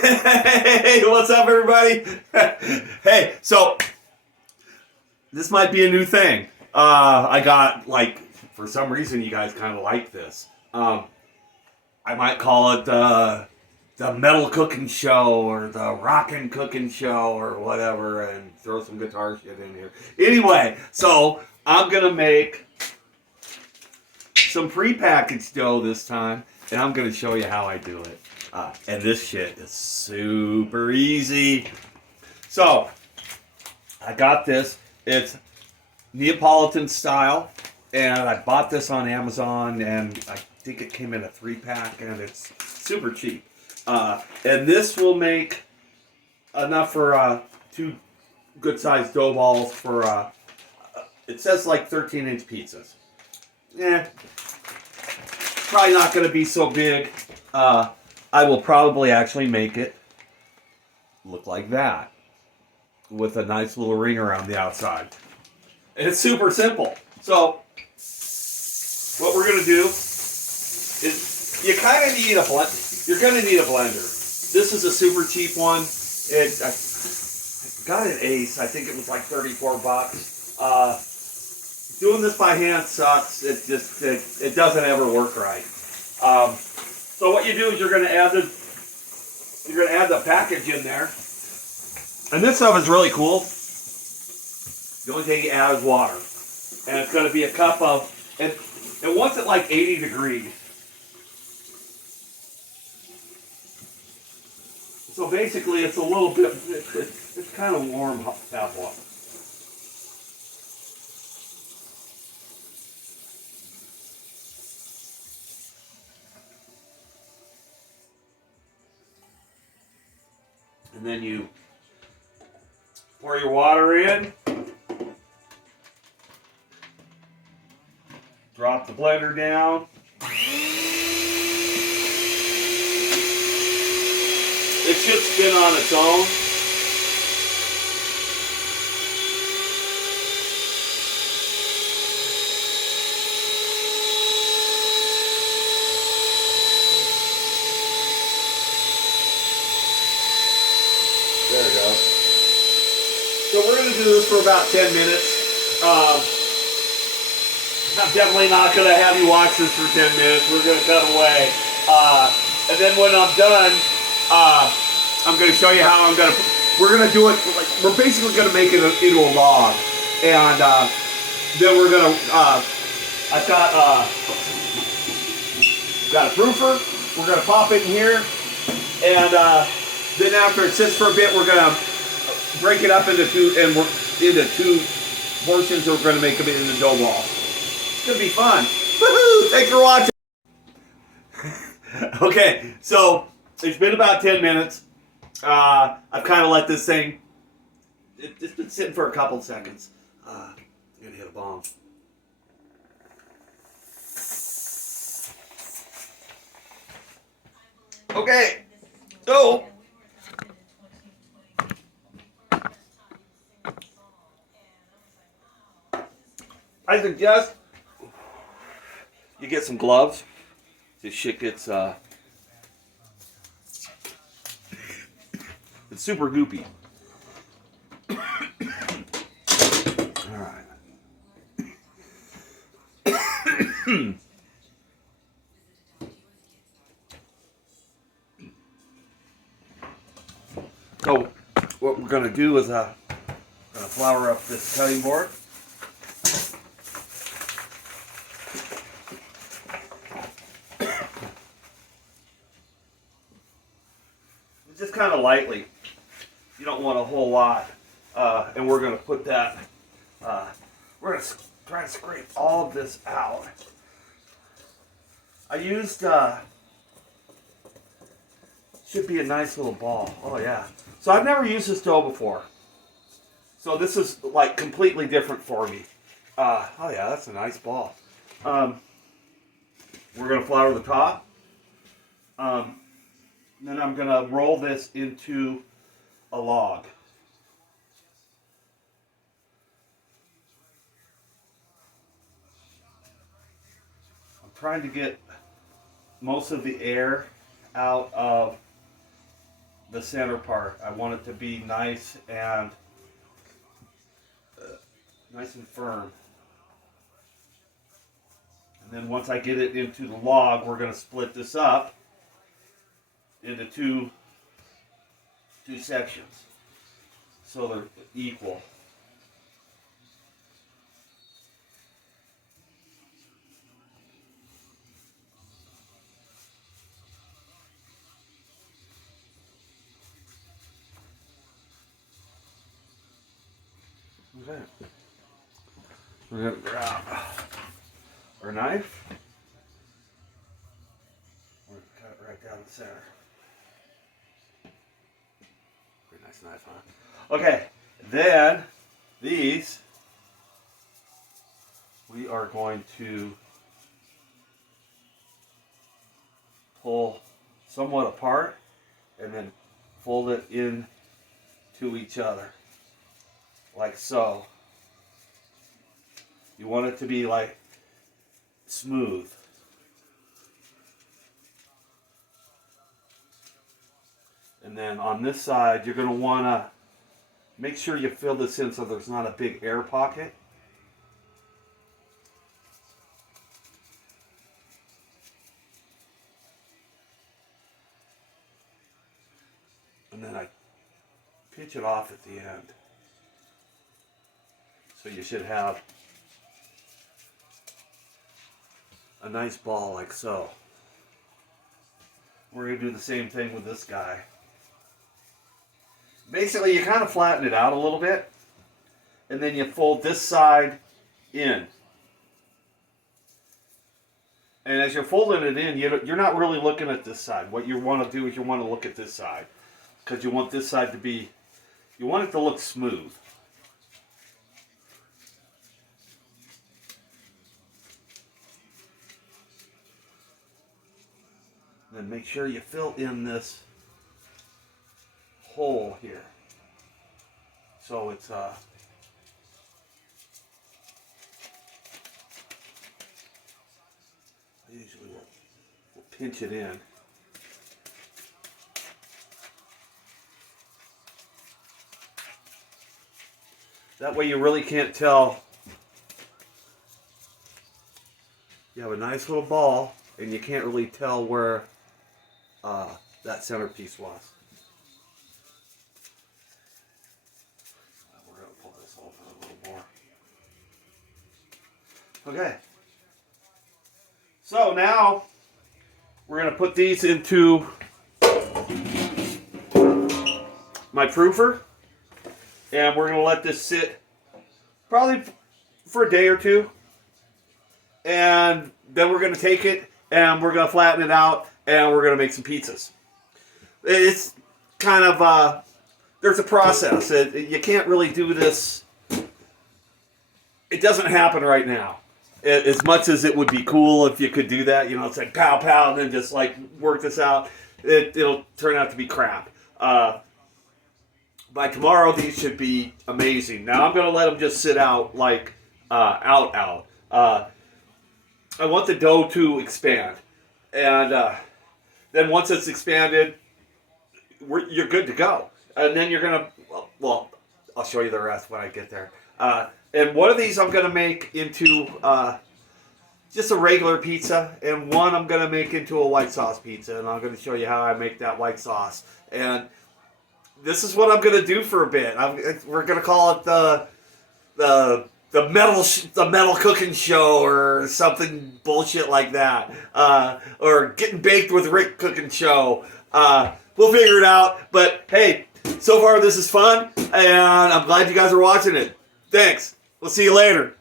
Hey, what's up, everybody? Hey, so this might be a new thing. I got like, for some reason, you guys kind of like this. I might call it the metal cooking show or the rockin' cooking show or whatever, and throw some guitar shit in here. Anyway, so I'm gonna make some prepackaged dough this time, and I'm gonna show you how I do it. And this shit is super easy. So I got this. It's Neapolitan style, and I bought this on Amazon, and I think it came in a 3-pack, and it's super cheap. And this will make enough for 2 good-sized dough balls for. It says like 13-inch pizzas. Probably not going to be so big. I will probably actually make it look like that, with a nice little ring around the outside. It's super simple. So what we're going to do is you kind of need a blender. You're going to need a blender. This is a super cheap one. I got an Ace. I think it was like 34 bucks. Doing this by hand sucks. It doesn't ever work right. So what you do is you're going to add the package in there, and this stuff is really cool. The only thing you add is water, and it's going to be a cup of, and once at like 80 degrees. So basically, it's a little bit, it's kind of warm tap water. And then you pour your water in, drop the blender down. It should spin on its own. There we go. So we're going to do this for about 10 minutes. I'm definitely not going to have you watch this for 10 minutes. We're going to cut away. And then when I'm done, I'm going to show you how we're going to do it, we're basically going to make it into a log. And then we're going to, I've got a proofer. We're going to pop it in here. And then after it sits for a bit, we're going to break it up into two portions. We're going to make them into dough balls. It's going to be fun. Woohoo! Thanks for watching. Okay, so it's been about 10 minutes. I've kind of let this thing, it's been sitting for a couple seconds. I'm going to hit a bomb. Okay, so I suggest you get some gloves. This shit gets it's super goopy. All right. So what we're gonna do is flour up this cutting board. Just kind of lightly. You don't want a whole lot. And we're going to put that, we're going to try to scrape all of this out. I used, should be a nice little ball. Oh yeah. So I've never used this dough before. So this is like completely different for me. Oh yeah, that's a nice ball. We're going to flour the top. Then I'm going to roll this into a log. I'm trying to get most of the air out of the center part. I want it to be nice and firm. And then once I get it into the log, we're going to split this up into two sections so they're equal. Okay. We're going to grab our knife. We're going to cut it right down the center. Pretty nice knife, huh? Okay, then these we are going to pull somewhat apart and then fold it in to each other. Like so. You want it to be like smooth. And then on this side, you're going to want to make sure you fill this in so there's not a big air pocket. And then I pinch it off at the end. So you should have a nice ball like so. We're going to do the same thing with this guy. Basically, you kind of flatten it out a little bit, and then you fold this side in. And as you're folding it in, you're not really looking at this side. What you want to do is you want to look at this side, because you want this side to be, you want it to look smooth. Then make sure you fill in this hole here. So it's I usually will pinch it in. That way you really can't tell. You have a nice little ball and you can't really tell where that centerpiece was. We're going to pull this open a little more. Okay. So now we're going to put these into my proofer. And we're going to let this sit probably for a day or two. And then we're going to take it and we're going to flatten it out and we're going to make some pizzas. It's kind of, there's a process. You can't really do this. It doesn't happen right now. As much as it would be cool if you could do that, you know, it's like pow, pow, and then just like work this out. It'll turn out to be crap. By tomorrow, these should be amazing. Now, I'm going to let them just sit out like out. I want the dough to expand. And then once it's expanded, you're good to go. And then you're going to, well, I'll show you the rest when I get there. And one of these I'm going to make into just a regular pizza. And one I'm going to make into a white sauce pizza. And I'm going to show you how I make that white sauce. And this is what I'm going to do for a bit. We're going to call it the metal cooking show or something bullshit like that. Or getting baked with Rick cooking show. We'll figure it out. But hey, so far this is fun. And I'm glad you guys are watching it. Thanks. We'll see you later.